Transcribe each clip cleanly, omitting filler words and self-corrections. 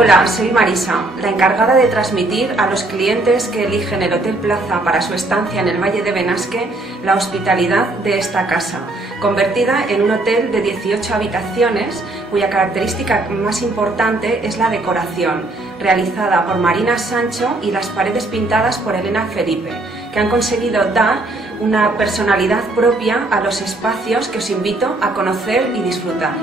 Hola, soy Marisa, la encargada de transmitir a los clientes que eligen el Hotel Plaza para su estancia en el Valle de Benasque la hospitalidad de esta casa, convertida en un hotel de 18 habitaciones, cuya característica más importante es la decoración, realizada por Marina Sancho y las paredes pintadas por Elena Felipe, que han conseguido dar una personalidad propia a los espacios que os invito a conocer y disfrutar.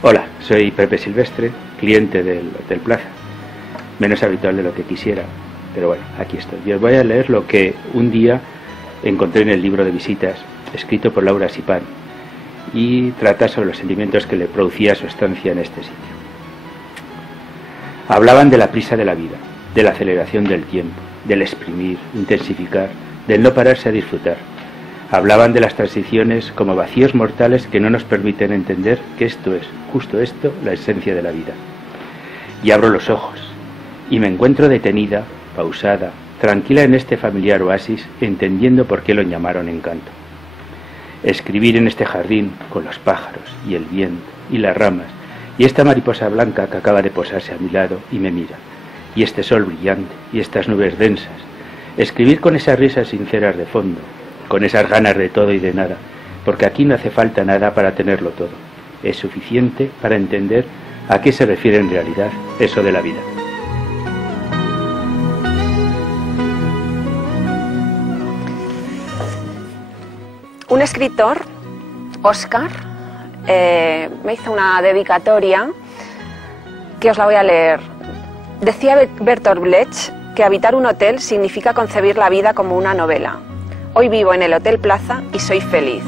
Hola, soy Pepe Silvestre, cliente del Hotel Plaza. Menos habitual de lo que quisiera, pero bueno, aquí estoy. Y os voy a leer lo que un día encontré en el libro de visitas, escrito por Laura Sipán, y trata sobre los sentimientos que le producía su estancia en este sitio. Hablaban de la prisa de la vida, de la aceleración del tiempo, del exprimir, intensificar, del no pararse a disfrutar. Hablaban de las transiciones como vacíos mortales que no nos permiten entender que esto es, justo esto, la esencia de la vida. Y abro los ojos, y me encuentro detenida, pausada, tranquila en este familiar oasis, entendiendo por qué lo llamaron encanto. Escribir en este jardín, con los pájaros, y el viento, y las ramas, y esta mariposa blanca que acaba de posarse a mi lado y me mira, y este sol brillante, y estas nubes densas. Escribir con esas risas sinceras de fondo, con esas ganas de todo y de nada, porque aquí no hace falta nada para tenerlo todo. Es suficiente para entender a qué se refiere en realidad eso de la vida. Un escritor, Óscar, me hizo una dedicatoria que os la voy a leer. Decía Bertolt Brecht que habitar un hotel significa concebir la vida como una novela. Hoy vivo en el Hotel Plaza y soy feliz.